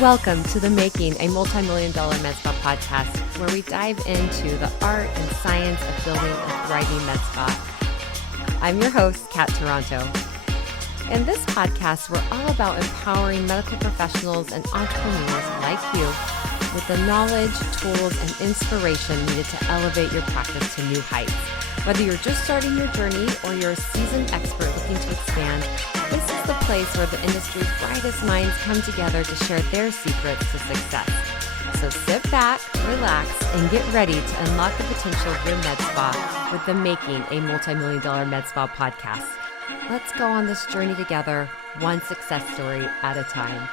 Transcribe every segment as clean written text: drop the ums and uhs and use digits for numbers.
Welcome to the Making a Multi-Million-Dollar Med Spa podcast, where we dive into the art and science of building a thriving med spa. I'm your host, Kat Toronto. In this podcast, we're all about empowering medical professionals and entrepreneurs like you with the knowledge, tools, and inspiration needed to elevate your practice to new heights. Whether you're just starting your journey or you're a seasoned expert looking to expand, this is the place where the industry's brightest minds come together to share their secrets to success. So sit back, relax, and get ready to unlock the potential of your med spa with the Making a Multi-Million-Dollar Med Spa podcast. Let's go on this journey together, one success story at a time.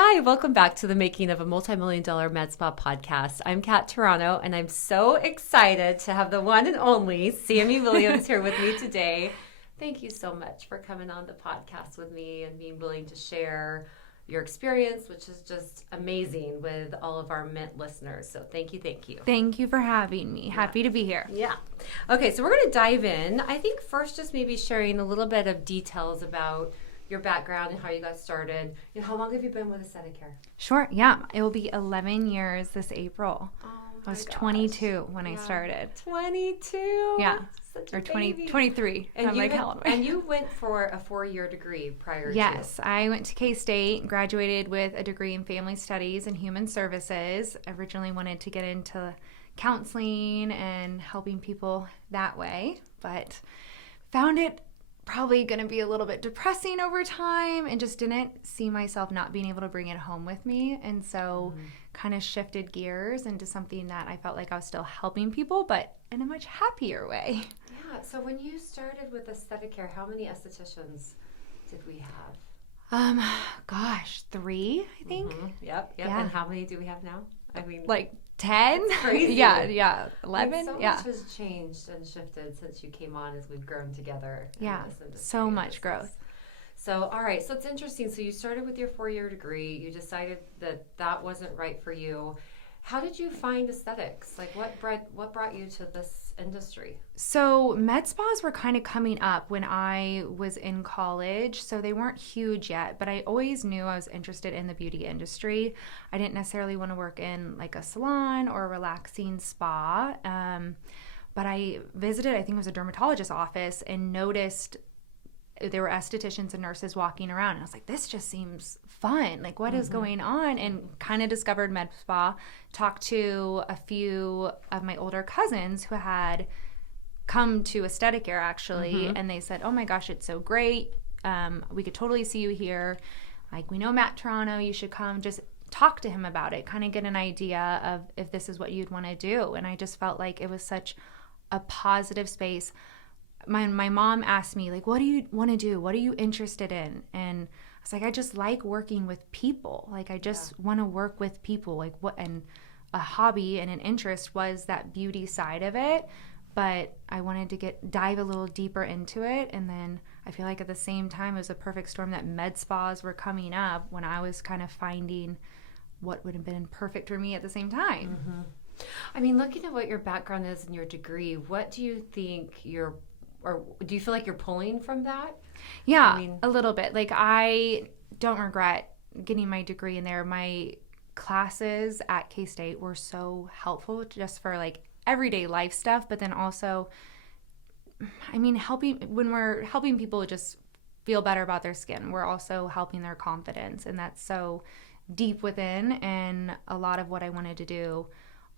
Hi, welcome back to the Making of a Multi-Million-Dollar Med Spa podcast. I'm Kat Toronto, and I'm so excited to have the one and only Sammy Williams here with me today. Thank you so much for coming on the podcast with me and being willing to share your experience, which is just amazing with all of our Mint listeners. So thank you, thank you. Thank you for having me. Happy to be here. Yeah. Okay, so we're going to dive in. I think first just maybe sharing a little bit of details about your background and how you got started. You know, how long have you been with AesthetiCare? Sure, yeah. It will be 11 years this April. Oh, I was 22 when I started. 22? Yeah. Such Or a 20, baby. 23 And on you my had- calendar. And you went for a 4-year degree prior to. Yes, I went to K-State, graduated with a degree in family studies and human services. Originally wanted to get into counseling and helping people that way, but found it probably going to be a little bit depressing over time and just didn't see myself not being able to bring it home with me. And so kind of shifted gears into something that I felt like I was still helping people, but in a much happier way. Yeah. So when you started with AesthetiCare, how many estheticians did we have? Gosh, 3, I think. Yep. Yeah. And how many do we have now? I mean, Like 10? crazy. Yeah. 11? So yeah. much has changed and shifted since you came on as we've grown together. in Yeah, this industry. so much This is- growth. So, all right. So it's interesting. So you started with your 4-year degree. You decided that that wasn't right for you. How did you find aesthetics? Like what brought you to this industry? So med spas were kind of coming up when I was in college, so they weren't huge yet, but I always knew I was interested in the beauty industry. I didn't necessarily want to work in like a salon or a relaxing spa, but I visited, I think it was a dermatologist's office, and noticed there were estheticians and nurses walking around, and I was like, this just seems fun. Like, what is going on? And kind of discovered med spa, talked to a few of my older cousins who had come to AesthetiCare actually, and they said, oh my gosh, it's so great. We could totally see you here. Like, we know Matt Toronto, you should come just talk to him about it, kind of get an idea of if this is what you'd want to do. And I just felt like it was such a positive space. My mom asked me, like, what do you want to do? What are you interested in? And I was like, I just like working with people. Like, I just want to work with people. Like, what? And a hobby and an interest was that beauty side of it. But I wanted to dive a little deeper into it. And then I feel like at the same time, it was a perfect storm that med spas were coming up when I was kind of finding what would have been perfect for me at the same time. I mean, looking at what your background is and your degree, what do you think or do you feel like you're pulling from that? Yeah, I mean, a little bit. Like, I don't regret getting my degree in there. My classes at K-State were so helpful just for like everyday life stuff, but then also, I mean, when we're helping people just feel better about their skin, we're also helping their confidence, and that's so deep within. And a lot of what I wanted to do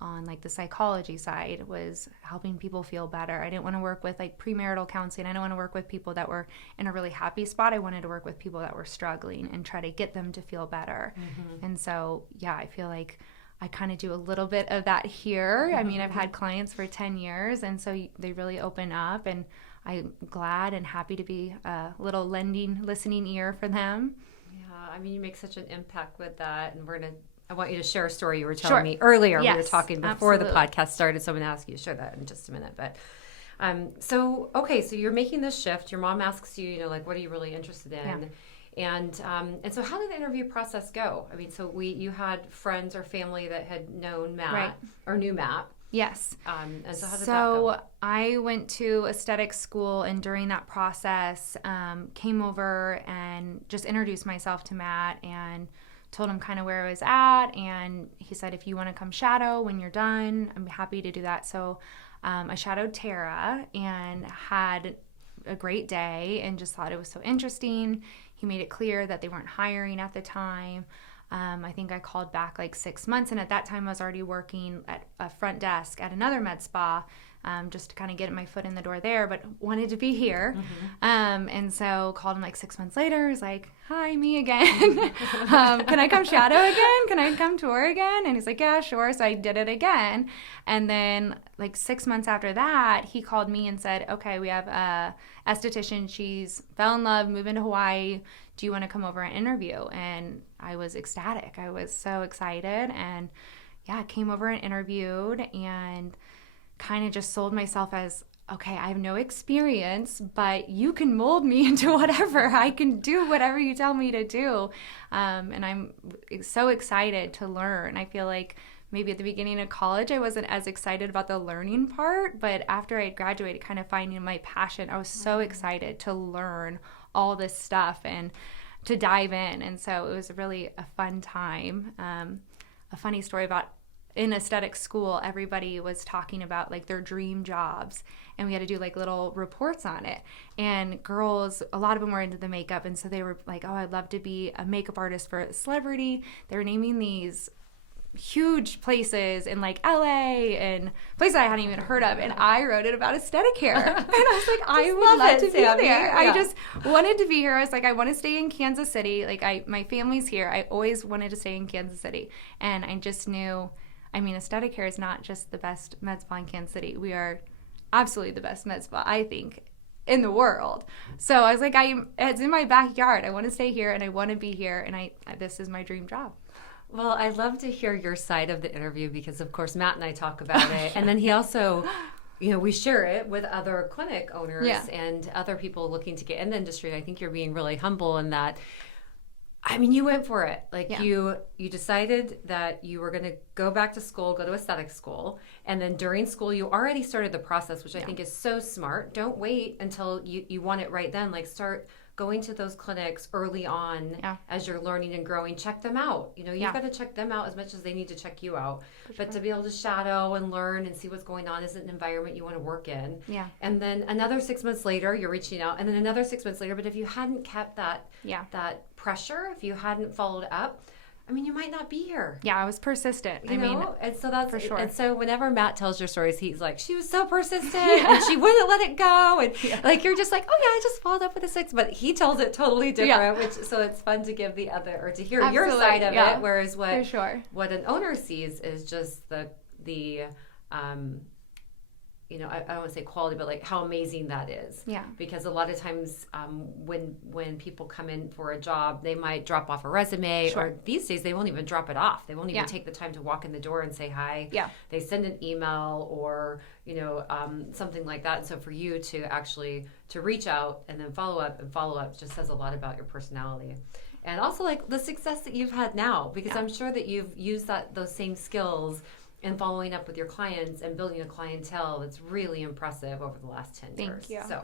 on like the psychology side was helping people feel better. I didn't want to work with like premarital counseling. I didn't want to work with people that were in a really happy spot. I wanted to work with people that were struggling and try to get them to feel better. And so, yeah, I feel like I kind of do a little bit of that here. I mean, I've had clients for 10 years, and so they really open up, and I'm glad and happy to be a little listening ear for them. yeah, I mean, you make such an impact with that, and I want you to share a story you were telling Sure. me earlier. Yes, We were talking before the absolutely. podcast started, so I'm going to ask you to share that in just a minute. But so you're making this shift. Your mom asks you, like, what are you really interested in? And so how did the interview process go? I mean, so you had friends or family that had known Matt or knew Matt. Yes. And so how did that go? I went to aesthetic school, and during that process, came over and just introduced myself to Matt and told him kind of where I was at. And he said, if you want to come shadow when you're done, I'm happy to do that. So I shadowed Tara and had a great day and just thought it was so interesting. He made it clear that they weren't hiring at the time. I think I called back like 6 months, and at that time I was already working at a front desk at another med spa, just to kind of get my foot in the door there, but wanted to be here. And so called him like 6 months later. He's like, hi, me again. Can I come shadow again? Can I come tour again? And he's like, yeah, sure. So I did it again. And then like 6 months after that, he called me and said, okay, we have a esthetician. She's fell in love, moving to Hawaii. Do you want to come over and interview? And I was ecstatic. I was so excited. And yeah, came over and interviewed and kind of just sold myself as, okay, I have no experience, but you can mold me into whatever. I can do whatever you tell me to do. And I'm so excited to learn. I feel like maybe at the beginning of college, I wasn't as excited about the learning part, but after I graduated, kind of finding my passion, I was so excited to learn all this stuff and to dive in. And so it was really a fun time. A funny story about in aesthetic school, everybody was talking about like their dream jobs, and we had to do like little reports on it. And girls, a lot of them were into the makeup, and so they were like, oh, I'd love to be a makeup artist for a celebrity. They were naming these huge places in like LA and places I hadn't even heard of, and I wrote it about AesthetiCare. And I was like, I would love to be there. Yeah. I just wanted to be here. I was like, I want to stay in Kansas City. Like my family's here. I always wanted to stay in Kansas City, and I just knew, I mean, AesthetiCare is not just the best med spa in Kansas City. We are absolutely the best med spa, I think, in the world. So I was like, it's in my backyard. I want to stay here, and I want to be here, and this is my dream job. Well, I'd love to hear your side of the interview because, of course, Matt and I talk about it. And then he also, we share it with other clinic owners and other people looking to get in the industry. I think you're being really humble in that. I mean, you went for it. Like you decided that you were going to go back to school, go to aesthetic school. And then during school, you already started the process, which I think is so smart. Don't wait until you want it right then. Like start going to those clinics early on as you're learning and growing. Check them out. You've got to check them out as much as they need to check you out. But to be able to shadow and learn and see what's going on, is it an environment you want to work in? Yeah. And then another 6 months later, you're reaching out, and then another 6 months later. But if you hadn't kept that pressure, if you hadn't followed up, I mean, you might not be here. Yeah, I was persistent. And so that's for sure. And so whenever Matt tells your stories, he's like, she was so persistent and she wouldn't let it go. And like, you're just like, oh yeah, I just followed up with a 6. But he tells it totally different, so it's fun to give the other, or to hear your side of it. Whereas what an owner sees is just the I don't want to say quality, but like how amazing that is. Yeah. Because a lot of times when people come in for a job, they might drop off a resume, or these days they won't even drop it off. They won't even take the time to walk in the door and say hi. Yeah. They send an email or something like that. And so for you to actually to reach out and then follow up just says a lot about your personality. And also like the success that you've had now, because I'm sure that you've used those same skills and following up with your clients and building a clientele that's really impressive over the last 10 years. Thank you. So,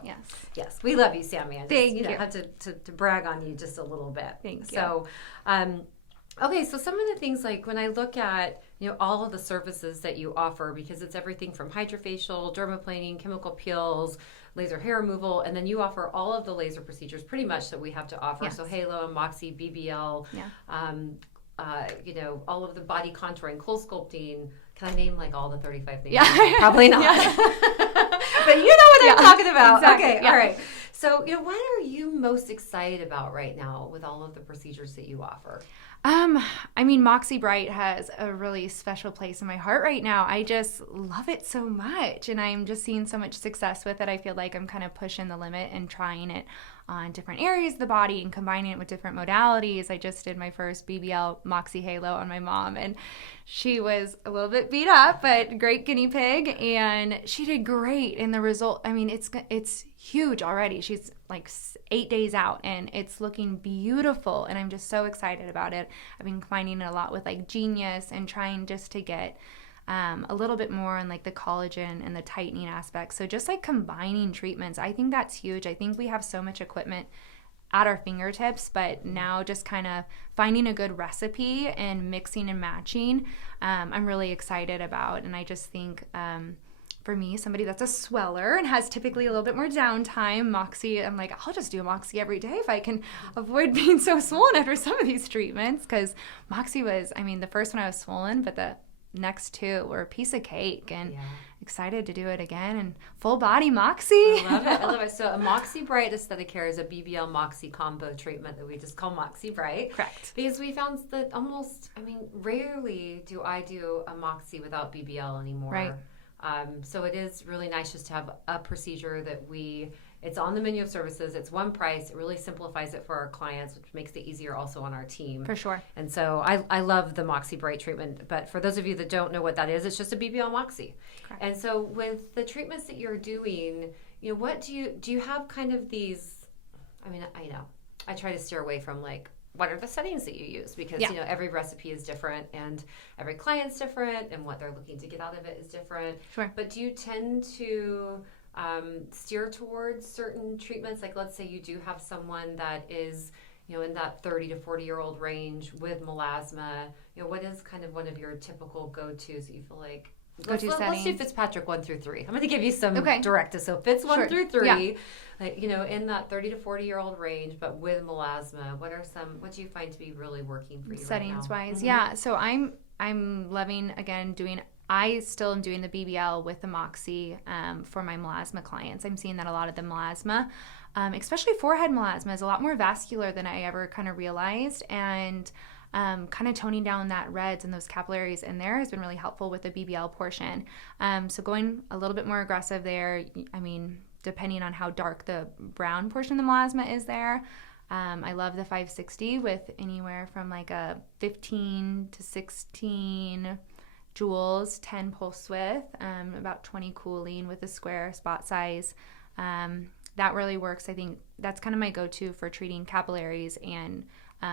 yes, we love you, Sammy. Thank you. I have to brag on you just a little bit. Thank you. So, okay, so some of the things, like when I look at all of the services that you offer, because it's everything from hydrofacial, dermaplaning, chemical peels, laser hair removal, and then you offer all of the laser procedures pretty much that we have to offer. Yes. So Halo, Moxie, BBL, all of the body contouring, cold sculpting. Can I name like all the 35 things? Yeah. Probably not. Yeah. But you know what I'm talking about. Exactly. Okay, all right. So, what are you most excited about right now with all of the procedures that you offer? Moxie Bright has a really special place in my heart right now. I just love it so much, and I'm just seeing so much success with it. I feel like I'm kind of pushing the limit and trying it on different areas of the body and combining it with different modalities. I just did my first BBL Moxie Halo on my mom, and she was a little bit beat up, but great guinea pig, and she did great. And the result, it's huge already. She's like 8 days out and it's looking beautiful. And I'm just so excited about it. I've been finding it a lot with like Genius and trying just to get a little bit more on like the collagen and the tightening aspect. So just like combining treatments, I think that's huge. I think we have so much equipment at our fingertips, but now just kind of finding a good recipe and mixing and matching, I'm really excited about. And I just think for me, somebody that's a sweller and has typically a little bit more downtime, Moxie, I'm like, I'll just do a Moxie every day if I can avoid being so swollen after some of these treatments. Because Moxie was, I mean, the first one I was swollen, but the next two were a piece of cake, and excited to do it again. And full body Moxie. I love it. So a Moxie Bright AesthetiCare is a BBL Moxie combo treatment that we just call Moxie Bright. Correct. Because we found that rarely do I do a Moxie without BBL anymore. Right. So it is really nice just to have a procedure that it's on the menu of services. It's one price. It really simplifies it for our clients, which makes it easier also on our team. For sure. And so I love the Moxie Bright treatment. But for those of you that don't know what that is, it's just a BBL Moxie. Correct. And so with the treatments that you're doing, what do you have kind of these, I try to steer away from like, what are the settings that you use? Because, every recipe is different and every client's different and what they're looking to get out of it is different. Sure. But do you tend to steer towards certain treatments? Like, let's say you do have someone that is, in that 30 to 40-year-old range with melasma. What is kind of one of your typical go-tos that you feel like? Let's do Fitzpatrick 1 through 3. I'm going to give you some directives. So Fitz 1 through 3, in that 30 to 40-year-old range, but with melasma, what do you find to be really working for you settings right now? wise? Yeah. So I'm loving, again, I still am doing the BBL with the Moxie for my melasma clients. I'm seeing that a lot of the melasma, especially forehead melasma, is a lot more vascular than I ever kind of realized. And kind of toning down that reds and those capillaries in there has been really helpful with the BBL portion. So going a little bit more aggressive there, depending on how dark the brown portion of the melasma is there. I love the 560 with anywhere from like a 15 to 16 jewels, 10 pulse width, about 20 cooling with a square spot size. That really works. I think that's kind of my go-to for treating capillaries and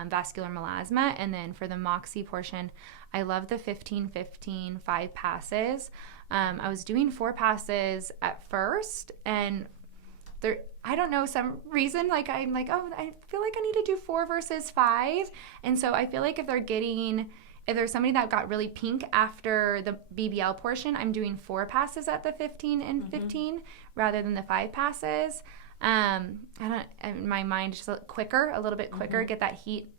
vascular melasma. And then for the Moxie portion, I love the 15-15 5 passes. I was doing 4 passes at first, and I don't know, some reason, I'm like, oh, I feel like I need to do 4 versus 5. And so I feel like if there's somebody that got really pink after the BBL portion, I'm doing 4 passes at the 15 and 15 rather than the 5 passes. In my mind, just a little bit quicker, get that heat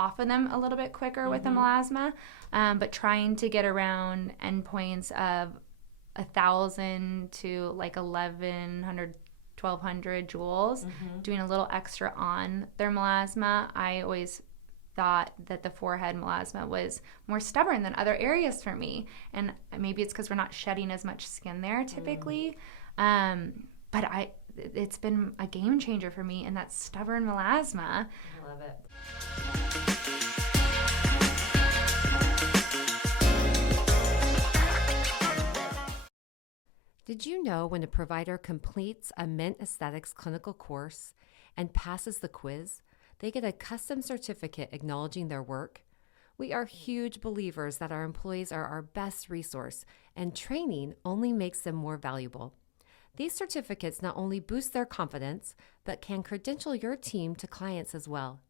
off of them a little bit quicker with the melasma, but trying to get around endpoints of 1,000 to like 1,100, 1,200 joules, doing a little extra on their melasma. I always thought that the forehead melasma was more stubborn than other areas for me, and maybe it's because we're not shedding as much skin there typically, but it's been a game changer for me in that stubborn melasma. I love it. Did you know when a provider completes a Mint Aesthetics clinical course and passes the quiz, they get a custom certificate acknowledging their work? We are huge believers that our employees are our best resource, and training only makes them more valuable. These certificates not only boost their confidence, but can credential your team to clients as well.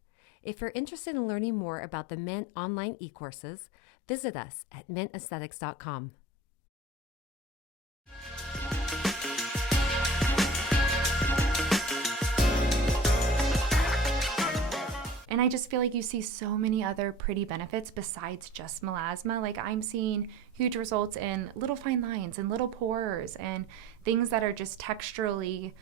If you're interested in learning more about the Mint online e-courses, visit us at mintaesthetics.com. And I just feel like you see so many other pretty benefits besides just melasma. Like, I'm seeing huge results in little fine lines and little pores and things that are just texturally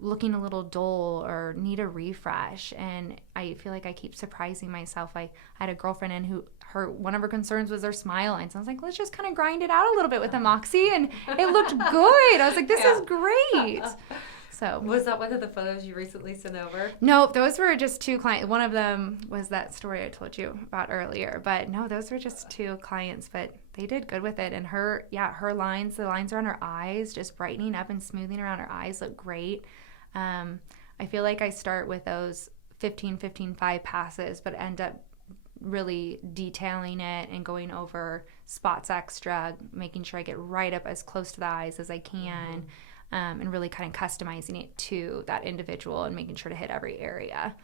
looking a little dull or need a refresh. And I feel like I keep surprising myself. I had a girlfriend in who one of her concerns was their smile lines. I was like, let's just kind of grind it out a little bit with the Moxie, and it looked good. I was like, this is great. So was that one of the photos you recently sent over? No, those were just two clients. One of them was that story I told you about earlier. But no, those were just two clients. But they did good with it. And her lines, the lines around her eyes, just brightening up and smoothing around her eyes look great. I feel like I start with those 5 passes, but end up really detailing it and going over spots extra, making sure I get right up as close to the eyes as I can. And really kind of customizing it to that individual and making sure to hit every area.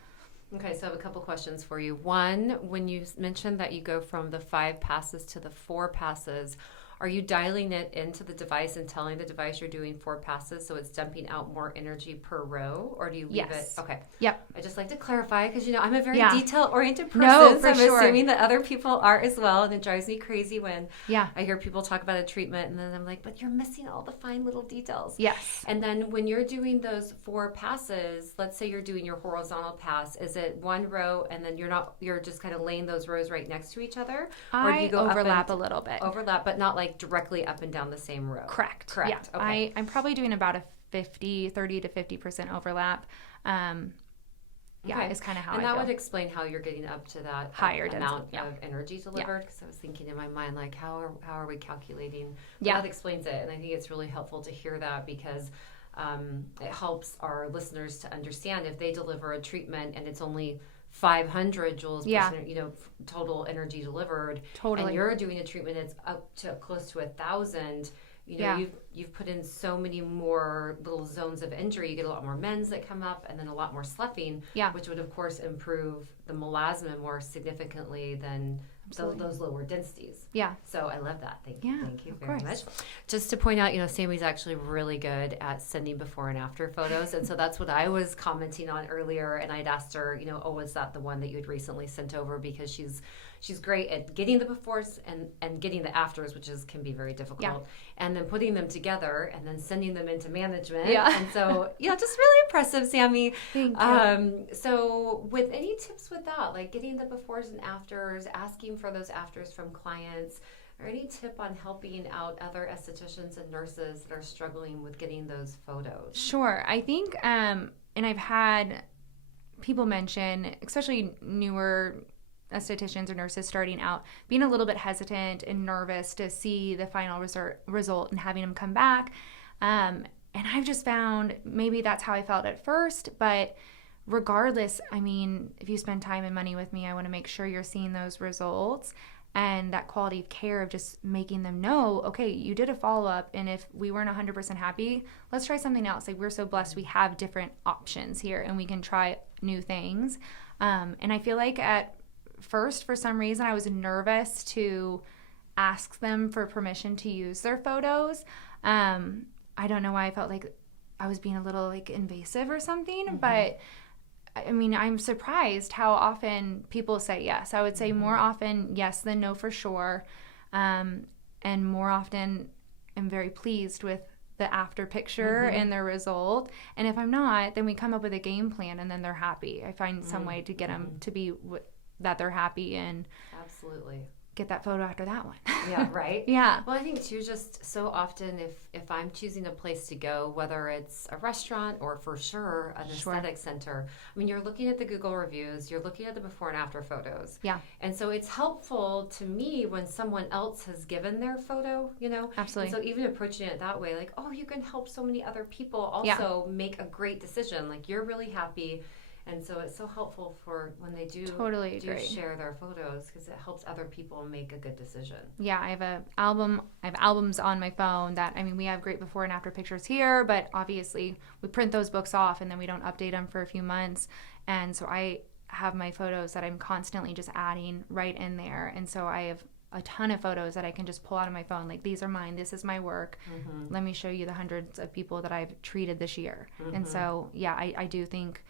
Okay, so I have a couple questions for you. One, when you mentioned that you go from the 5 passes to the 4 passes, are you dialing it into the device and telling the device you're doing 4 passes so it's dumping out more energy per row, or do you leave it? Okay. Yep. I just like to clarify because, I'm a very detail-oriented person, no, so I'm sure. assuming that other people are as well, and it drives me crazy when I hear people talk about a treatment, and then I'm like, but you're missing all the fine little details. Yes. And then when you're doing those 4 passes, let's say you're doing your horizontal pass, is it one row and then you're just kind of laying those rows right next to each other? Or do you go overlap a little bit. Overlap, but not like directly up and down the same row. Correct. Yeah. Okay. I'm probably doing about a 30 to 50% overlap. It's kind of how I feel. And that would explain how you're getting up to that higher amount of energy delivered. Because I was thinking in my mind, like, how are we calculating? But that explains it. And I think it's really helpful to hear that because it helps our listeners to understand if they deliver a treatment and it's only 500 joules per total energy delivered. Totally. And you're doing a treatment that's up to close to 1,000. You've put in so many more little zones of injury. You get a lot more mends that come up, and then a lot more sloughing, which would of course improve the melasma more significantly than those lower densities. Yeah. So I love that. Thank you very much. Course. Just to point out, Sammy's actually really good at sending before and after photos, and so that's what I was commenting on earlier. And I'd asked her, was that the one that you had recently sent over? Because she's great at getting the befores and getting the afters, which can be very difficult, and then putting them together and then sending them into management. And so, just really impressive, Sammy. Thank you. So with any tips with that, like getting the befores and afters, asking for those afters from clients, or any tip on helping out other estheticians and nurses that are struggling with getting those photos? Sure. I think, and I've had people mention, especially newer estheticians or nurses starting out, being a little bit hesitant and nervous to see the final result and having them come back. And I've just found maybe that's how I felt at first, but regardless, if you spend time and money with me, I want to make sure you're seeing those results and that quality of care of just making them know, okay, you did a follow-up, and if we weren't 100% happy, let's try something else. Like, we're so blessed we have different options here and we can try new things. And I feel like at first, for some reason, I was nervous to ask them for permission to use their photos. I don't know why I felt like I was being a little invasive or something, but I'm surprised how often people say yes. I would say more often yes than no for sure. And more often I'm very pleased with the after picture and their result. And if I'm not, then we come up with a game plan and then they're happy. I find some way to get them to be that they're happy and absolutely get that photo after that one. Yeah, right? Yeah. Well, I think too, just so often if I'm choosing a place to go, whether it's a restaurant or for sure an aesthetic center, you're looking at the Google reviews, you're looking at the before and after photos. Yeah. And so it's helpful to me when someone else has given their photo, Absolutely. And so even approaching it that way, like, oh, you can help so many other people also make a great decision. Like, you're really happy. And so it's so helpful for when they do share their photos, because it helps other people make a good decision. Yeah, I have albums on my phone that, we have great before and after pictures here, but obviously we print those books off and then we don't update them for a few months. And so I have my photos that I'm constantly just adding right in there. And so I have a ton of photos that I can just pull out of my phone. Like, these are mine. This is my work. Let me show you the hundreds of people that I've treated this year. And so, I do think...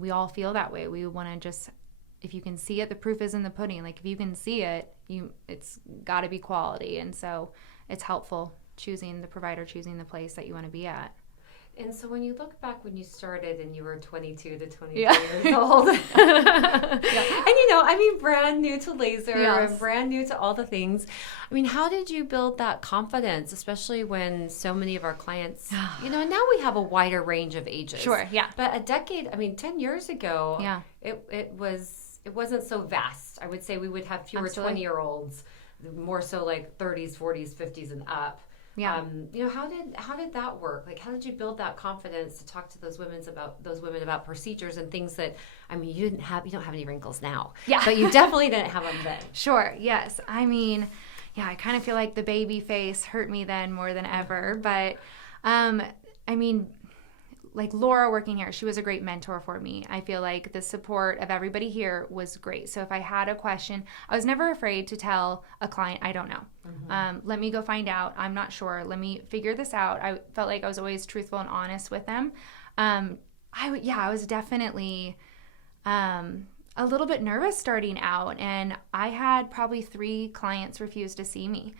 we all feel that way. We want to just, if you can see it, the proof is in the pudding. Like, if you can see it, it's got to be quality. And so it's helpful choosing the provider, choosing the place that you want to be at. And so when you look back when you started and you were 22 to 23 Yeah. years old, Yeah. and brand new to laser Yes. and brand new to all the things. I mean, how did you build that confidence, especially when so many of our clients, and now we have a wider range of ages. Sure, yeah. But 10 years ago, Yeah. it wasn't so vast. I would say we would have fewer Absolutely. 20-year-olds, more so like 30s, 40s, 50s and up. Yeah. How did that work? Like, how did you build that confidence to talk to those women about procedures and things that, I mean, you don't have any wrinkles now. Yeah. But you definitely didn't have them then. Sure. Yes. I mean, yeah, I kind of feel like the baby face hurt me then more than ever. But, I mean, like Laura working here, she was a great mentor for me. I feel like the support of everybody here was great. So if I had a question, I was never afraid to tell a client, I don't know. Let me go find out. I'm not sure. Let me figure this out. I felt like I was always truthful and honest with them. I was definitely a little bit nervous starting out, and I had probably 3 clients refuse to see me.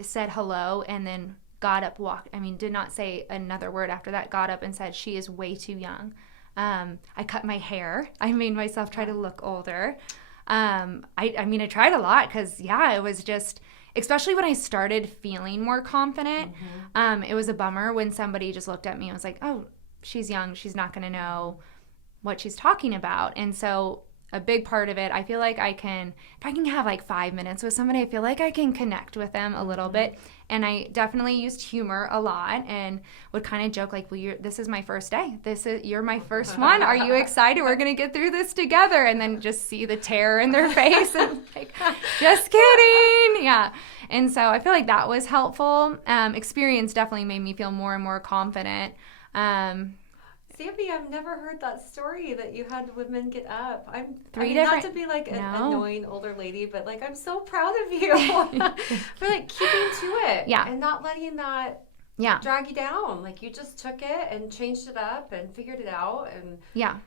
Said hello and then got up, did not say another word after that, got up and said, she is way too young. I cut my hair. I made myself try to look older. I tried a lot because, it was just, especially when I started feeling more confident, it was a bummer when somebody just looked at me and was like, oh, she's young. She's not going to know what she's talking about. And so a big part of it, I feel like if I can have like 5 minutes with somebody, I feel like I can connect with them a little bit. And I definitely used humor a lot and would kind of joke like, well, this is my first day. You're my first one. Are you excited? We're going to get through this together. And then just see the terror in their face and like, just kidding. Yeah. And so I feel like that was helpful. Experience definitely made me feel more and more confident. Sammy, I've never heard that story that you had women get up. Not Different- to be like an No. annoying older lady, but like I'm so proud of you for like keeping to it, Yeah. and not letting that drag you down. Like you just took it and changed it up and figured it out, and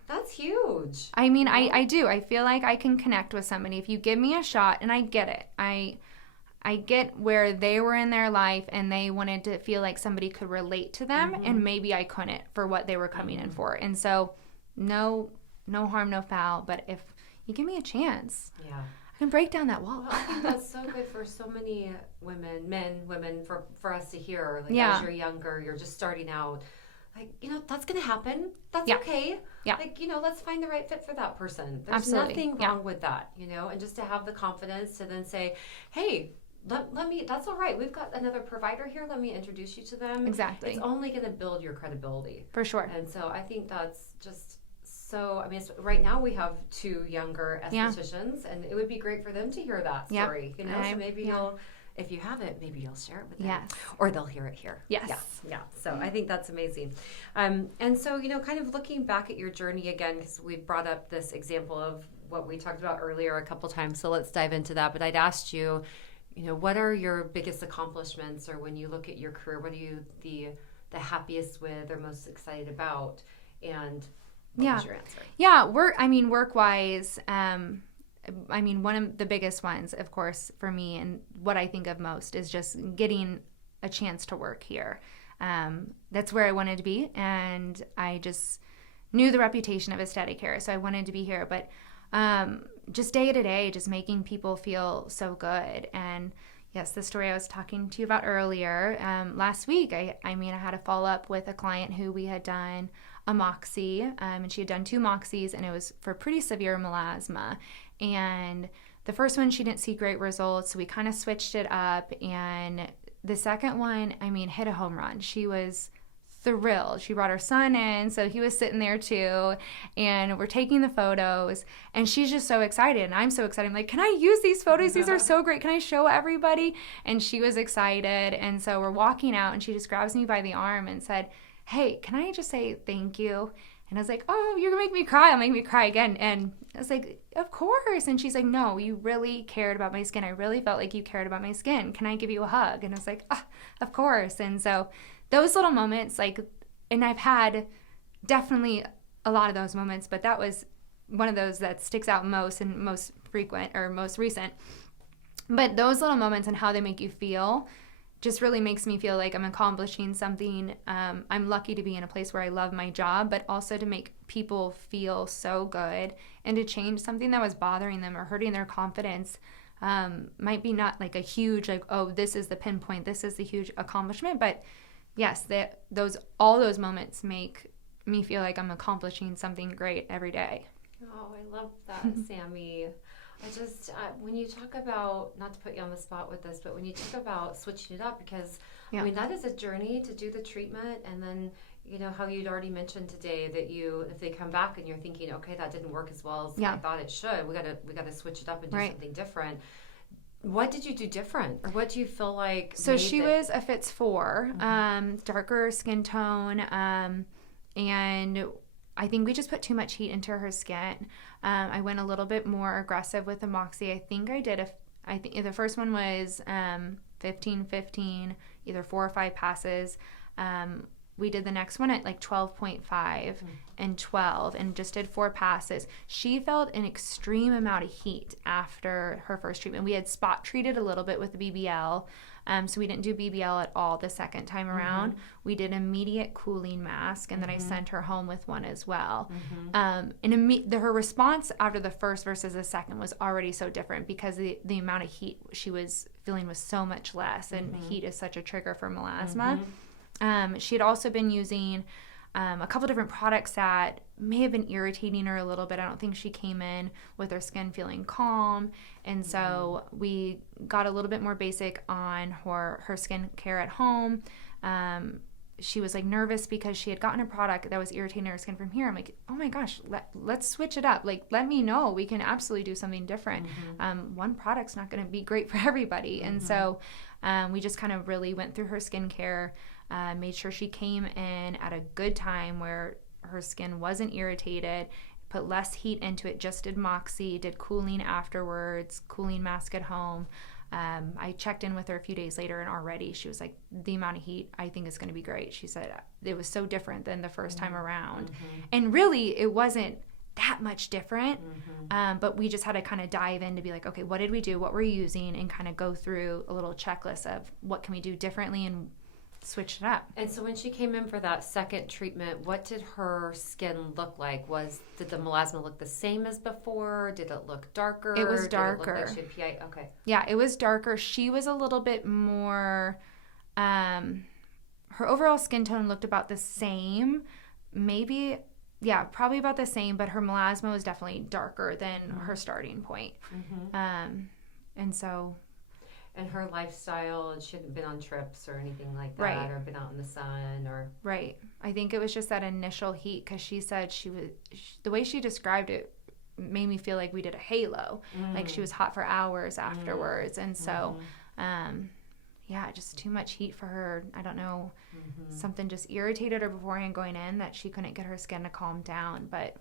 that's huge. I mean, I do. I feel like I can connect with somebody if you give me a shot, and I get it. I get where they were in their life and they wanted to feel like somebody could relate to them, and maybe I couldn't for what they were coming in for. And so no harm, no foul, but if you give me a chance, I can break down that wall. Well, I think that's so good for so many women, for us to hear. Like as you're younger, you're just starting out. Like, that's going to happen. That's okay. Yeah. Like, let's find the right fit for that person. There's Absolutely. nothing wrong with that, and just to have the confidence to then say, hey, let me, that's all right. We've got another provider here. Let me introduce you to them. Exactly. It's only going to build your credibility. For sure. And so I think that's just so, right now we have 2 younger estheticians, and it would be great for them to hear that story, so maybe if you haven't, maybe you'll share it with them. Yes. Or they'll hear it here. Yes. Yeah. So I think that's amazing. And so, kind of looking back at your journey again, because we've brought up this example of what we talked about earlier a couple times, so let's dive into that. But I'd asked you, what are your biggest accomplishments, or when you look at your career, what are you the happiest with or most excited about? And what was your answer? Yeah, work-wise, one of the biggest ones, of course, for me, and what I think of most is just getting a chance to work here. That's where I wanted to be, and I just knew the reputation of AesthetiCare, so I wanted to be here. But just day to day, just making people feel so good. And yes, the story I was talking to you about earlier, last week, I had a follow-up with a client who we had done a Moxie, and she had done 2 Moxies, and it was for pretty severe melasma. And the first one, she didn't see great results, so we kind of switched it up. And the second one, hit a home run. She was thrilled. She brought her son in, so he was sitting there too, and we're taking the photos, and she's just so excited, and I'm so excited. I'm like, can I use these photos? These are so great. Can I show everybody? And she was excited, and so we're walking out, and she just grabs me by the arm and said, hey, can I just say thank you? And I was like, oh, you're gonna make me cry. I'll make me cry again. And I was like, of course. And she's like, no, you really cared about my skin. I really felt like you cared about my skin. Can I give you a hug? And I was like, of course. And so those little moments, and I've had definitely a lot of those moments, but that was one of those that sticks out most and most frequent or most recent. But those little moments and how they make you feel just really makes me feel like I'm accomplishing something. I'm lucky to be in a place where I love my job, but also to make people feel so good and to change something that was bothering them or hurting their confidence. Might be not like a huge, like, oh, this is the pinpoint, this is the huge accomplishment, but yes, all those moments make me feel like I'm accomplishing something great every day. Oh, I love that, Sammy. I just, when you talk about, not to put you on the spot with this, but when you talk about switching it up, because, I mean, that is a journey to do the treatment, and then, you know, how you'd already mentioned today that if they come back and you're thinking, okay, that didn't work as well as I thought it should, we gotta switch it up and do something different. What did you do different, or what do you feel like? So she was a Fitz 4, darker skin tone, and I think we just put too much heat into her skin. I went a little bit more aggressive with the Moxie. I think I think the first one was 15, either 4 or 5 passes. We did the next one at like 12.5 and 12 and just did 4 passes. She felt an extreme amount of heat after her first treatment. We had spot treated a little bit with the BBL. So we didn't do BBL at all the second time around. We did immediate cooling mask, and then I sent her home with one as well. Her response after the first versus the second was already so different because the amount of heat she was feeling was so much less, and heat is such a trigger for melasma. She had also been using a couple different products that may have been irritating her a little bit. I don't think she came in with her skin feeling calm. And so we got a little bit more basic on her skin care at home. She was like nervous because she had gotten a product that was irritating her skin from here. I'm like, oh my gosh, let's switch it up. Like, let me know. We can absolutely do something different. One product's not going to be great for everybody. And so we just kind of really went through her skincare, made sure she came in at a good time where her skin wasn't irritated, put less heat into it, just did Moxie, did cooling afterwards, cooling mask at home. I checked in with her a few days later, and already she was like, the amount of heat I think is going to be great. She said it was so different than the first time around. And really, it wasn't that much different, but we just had to kind of dive in to be like, okay, what did we do? What were we using? And kind of go through a little checklist of what can we do differently and switch it up. And so when she came in for that second treatment, what did her skin look like? Did the melasma look the same as before? Did it look darker? It was darker. Did it look like she had PI? Okay. Yeah, it was darker. She was a little bit more, her overall skin tone looked about the same. Maybe, yeah, probably about the same, but her melasma was definitely darker than her starting point. And so... And her lifestyle, and she hadn't been on trips or anything like that, right, or been out in the sun, or... Right. I think it was just that initial heat, because she said the way she described it made me feel like we did a halo. Like she was hot for hours afterwards. And so, yeah, just too much heat for her. I don't know, something just irritated her beforehand going in that she couldn't get her skin to calm down, but...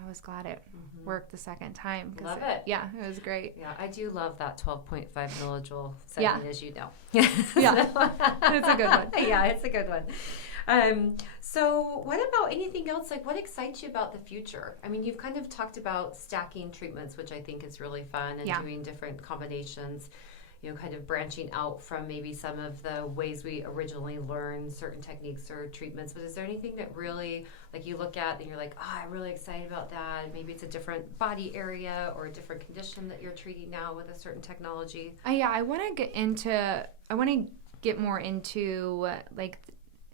I was glad it worked the second time. Love it. Yeah, it was great. Yeah, I do love that 12.5 millijoule setting, as you know. Yeah, it's a good one. Yeah, it's a good one. So what about anything else? Like, what excites you about the future? I mean, you've kind of talked about stacking treatments, which I think is really fun, and doing different combinations. You know, kind of branching out from maybe some of the ways we originally learned certain techniques or treatments. But is there anything that really, like, you look at and you're like, oh, I'm really excited about that? Maybe it's a different body area or a different condition that you're treating now with a certain technology. I want to get more into, like,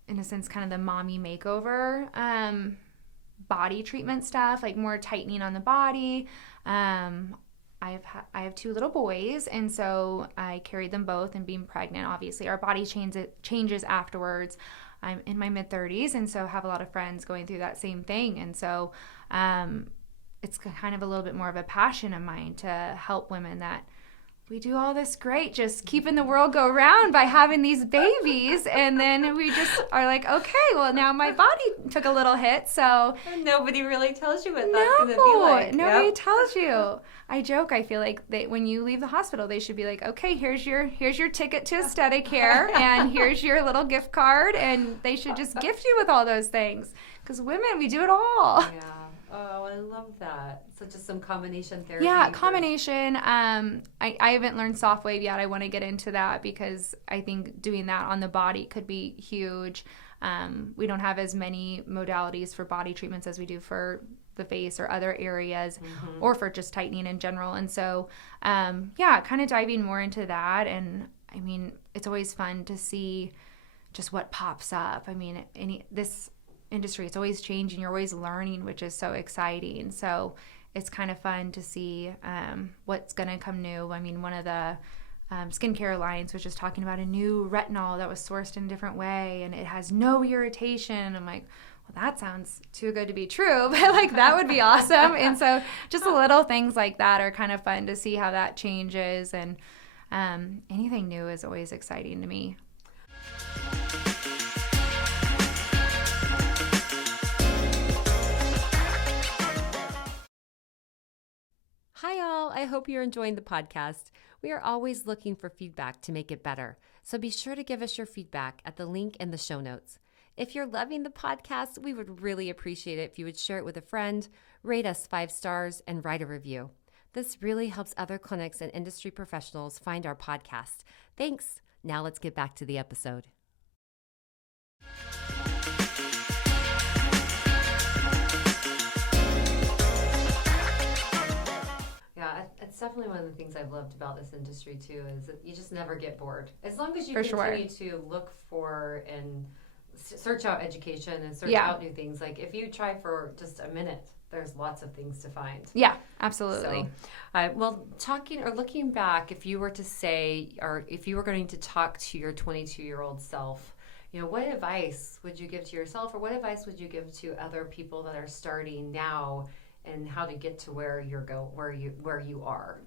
in a sense, kind of the mommy makeover body treatment stuff, like more tightening on the body. I have 2 little boys, and so I carried them both, and being pregnant, obviously, our body changes afterwards. I'm in my mid-30s, and so have a lot of friends going through that same thing, and so it's kind of a little bit more of a passion of mine to help women that we do all this great, just keeping the world go round by having these babies, and then we just are like, okay, well, now my body took a little hit, so... And nobody really tells you what that's going to be like. Nobody tells you. I joke, I feel like when you leave the hospital, they should be like, okay, here's your ticket to AesthetiCare, and here's your little gift card, and they should just gift you with all those things. Because women, we do it all. Yeah. Oh, I love that. So just some combination therapy. Yeah, combination. I haven't learned soft wave yet. I want to get into that because I think doing that on the body could be huge. We don't have as many modalities for body treatments as we do for the face or other areas, or for just tightening in general. And so, kind of diving more into that. And I mean, it's always fun to see just what pops up. I mean, this industry, it's always changing. You're always learning, which is so exciting. So it's kind of fun to see what's going to come new. I mean, one of the skincare lines was just talking about a new retinol that was sourced in a different way, and it has no irritation. I'm like, well, that sounds too good to be true, but like that would be awesome. And so just little things like that are kind of fun to see how that changes. And anything new is always exciting to me. Hi, all. I hope you're enjoying the podcast. We are always looking for feedback to make it better. So be sure to give us your feedback at the link in the show notes. If you're loving the podcast, we would really appreciate it if you would share it with a friend, rate us 5 stars, and write a review. This really helps other clinics and industry professionals find our podcast. Thanks. Now let's get back to the episode. Yeah, it's definitely one of the things I've loved about this industry too, is that you just never get bored. As long as you continue to look for and search out education and search out new things. Like if you try for just a minute, there's lots of things to find. Yeah, absolutely. So, well, talking or looking back, if you were to say, or if you were going to talk to your 22-year-old self, you know, what advice would you give to yourself, or what advice would you give to other people that are starting now, and how to get to where you are?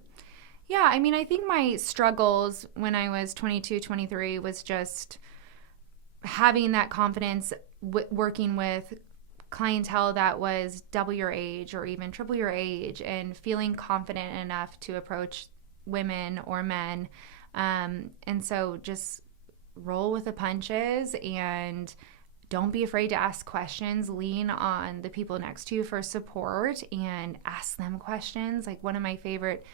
Yeah, I mean, I think my struggles when I was 22, 23 was just having that confidence working with clientele that was double your age or even triple your age, and feeling confident enough to approach women or men. And so just roll with the punches and don't be afraid to ask questions. Lean on the people next to you for support and ask them questions. Like one of my favorite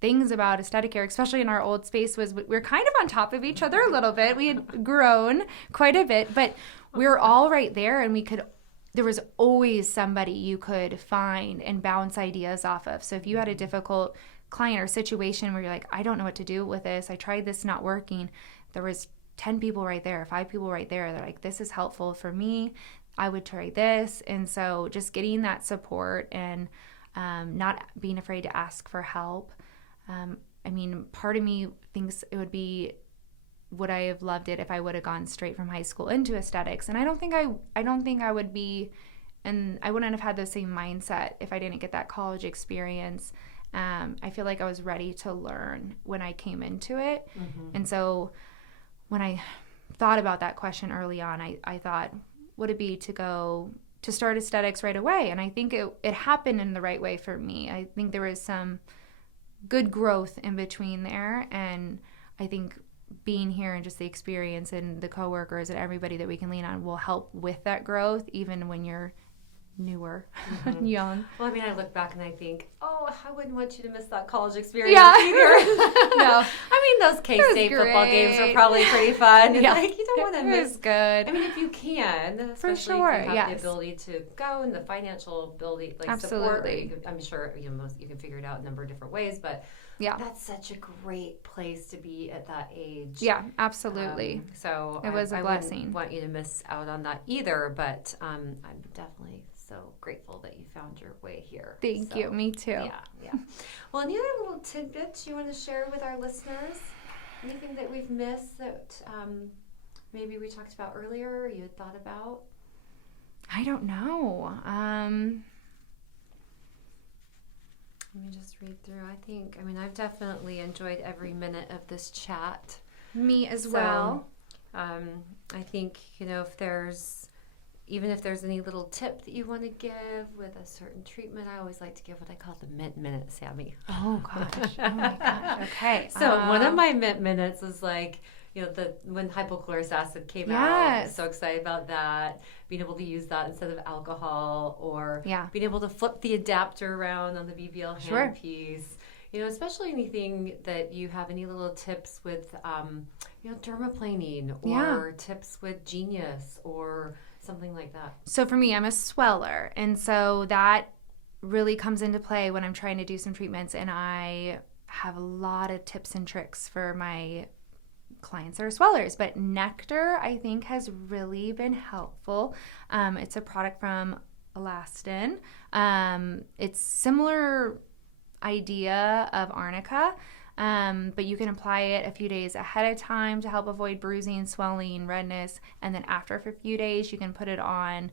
things about AesthetiCare, especially in our old space, was we're kind of on top of each other a little bit. We had grown quite a bit, but we were all right there, and there was always somebody you could find and bounce ideas off of. So if you had a difficult client or situation where you're like, I don't know what to do with this, I tried this, not working, there was 10 people right there, 5 people right there. They're like, this is helpful for me. I would try this. And so just getting that support and not being afraid to ask for help. I mean, part of me thinks it would I have loved it if I would have gone straight from high school into aesthetics? And I don't think I would be, and I wouldn't have had the same mindset if I didn't get that college experience. I feel like I was ready to learn when I came into it. Mm-hmm. And so when I thought about that question early on, I thought, would it be to start aesthetics right away? And I think it happened in the right way for me. I think there was some good growth in between there, and I think being here and just the experience and the coworkers and everybody that we can lean on will help with that growth, even when you're newer, mm-hmm. young. Well, I mean, I look back and I think, oh, I wouldn't want you to miss that college experience either. No, I mean, those K-State football games were probably pretty fun. And like, you don't want to miss. It was good. I mean, if you can, especially for sure, if you have the ability to go and the financial ability, like absolutely. Support. I'm sure you can figure it out in a number of different ways, but that's such a great place to be at that age. Yeah, absolutely. So it was a blessing. I wouldn't want you to miss out on that either, but I'm definitely so grateful that you found your way here. Thank you. Me too. Yeah. Well, any other little tidbits you want to share with our listeners? Anything that we've missed that maybe we talked about earlier or you had thought about? I don't know. Let me just read through. I mean, I've definitely enjoyed every minute of this chat. Me as well. I think, even if there's any little tip that you want to give with a certain treatment, I always like to give what I call the mint minute, Sammy. Oh, gosh. Oh, my gosh. Okay. So one of my mint minutes is like, when hypochlorous acid came out, I was so excited about that. Being able to use that instead of alcohol, or being able to flip the adapter around on the BBL handpiece. Especially anything that you have any little tips with, dermaplaning or tips with Genius or something like that. So for me, I'm a sweller. And so that really comes into play when I'm trying to do some treatments. And I have a lot of tips and tricks for my clients that are swellers. But Nectar, I think, has really been helpful. It's a product from Elastin. It's similar idea of arnica, but you can apply it a few days ahead of time to help avoid bruising, swelling, redness, and then after a few days you can put it on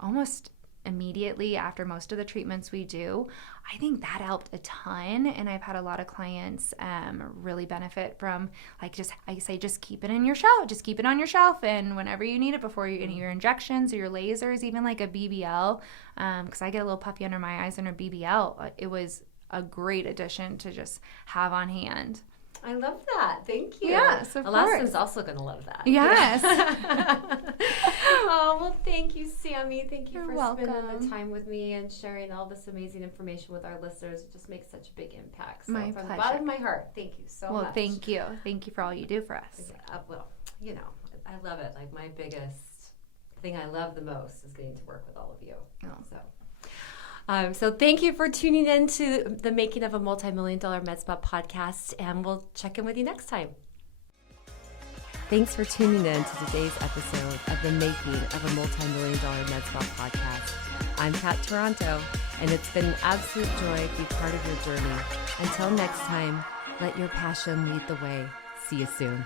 almost immediately after most of the treatments we do. I think that helped a ton, and I've had a lot of clients really benefit from, just keep it in your shelf, just keep it on your shelf, and whenever you need it before you get your injections or your lasers, even like a BBL, because I get a little puffy under my eyes under BBL, it was a great addition to just have on hand. I love that. Thank you. Yes, of course. Elastin's also going to love that. Yes. Oh, well, thank you, Sammy. Thank you You're for welcome. spending the time with me and sharing all this amazing information with our listeners. It just makes such a big impact. So My from pleasure. the bottom of my heart, thank you so much. Well, thank you. Thank you for all you do for us. I love it. Like, my biggest thing I love the most is getting to work with all of you. So thank you for tuning in to the Making of a Multi-Million-Dollar Med Spa podcast, and we'll check in with you next time. Thanks for tuning in to today's episode of the Making of a Multi-Million-Dollar Med Spa podcast. I'm Kat Toronto, and it's been an absolute joy to be part of your journey. Until next time, let your passion lead the way. See you soon.